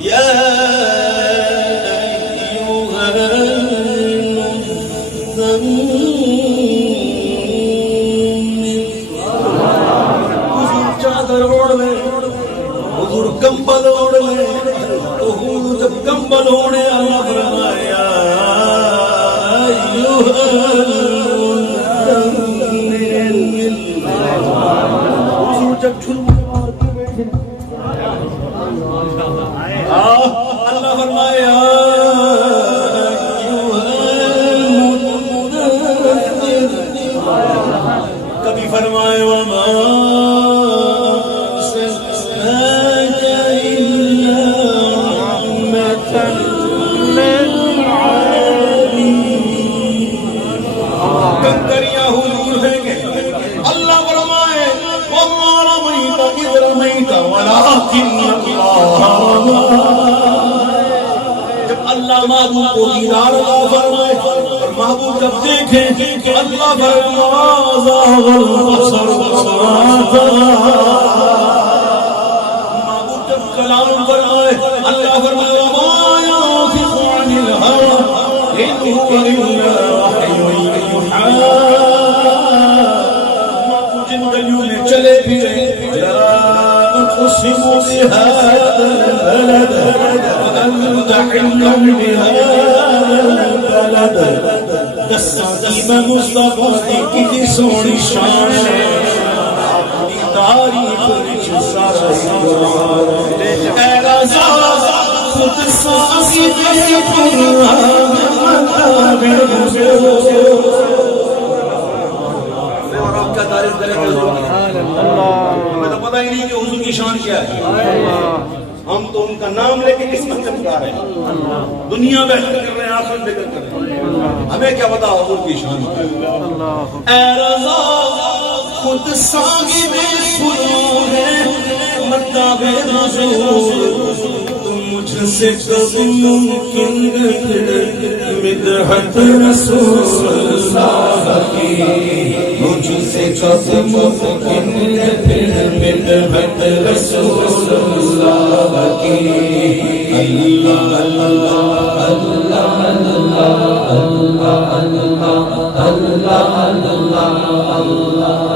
يا أيها المزمل حضور چادر اوڑھ لے، حضور کمبل اوڑھ لے، حضور جب کمبل اوڑھے اللہ فرمایا أيها المزمل حضور جب اللہ فرمایا کبھی فرمائے وما أرسلناك إلا رحمة للعالمين کنکریاں حضور ہیں گے اللہ فرمائے وما رميت إذ رميت ولكن اللہ محبوب کو دیدار عطا فرمائے اور محبوب جب دیکھیں اللہ فرمائے زاغ البصر وما طغى محبوب جب کلام فرمائے اللہ فرمائے وما ينطق عن الهوى إن هو إلا وحي يوحى محبوب جن گلیوں میں چلے پھرے لا أقسم بهذا البلد وأنت حل بهذا البلد دستیم مصطفیٰ کی سونی شان ہے اپنی تعریف رچ سارا اے رضا خود سانسی دے قرآن مطابق کا تعریف کریں گے ہمیں تو پتہ ہی نہیں کہ حضور کی شان کیا ہے ہم تو ان کا نام لے کے قسمت چمکا رہے ہیں دنیا میں ذکر کر رہے ہیں آخرت ذکر کر رہے ہیں ہمیں کیا پتا حضور کی شان کیا ہے اے رضا خود صاحب سرور ہے مطلب حضور تم مجھ سے کب ممکن مدحت رسول اللہ کی مجھ سے کب ممکن مدحت رسول اللہ کی اللہ اللہ اللہ اللہ اللہ اللہ اللہ اللہ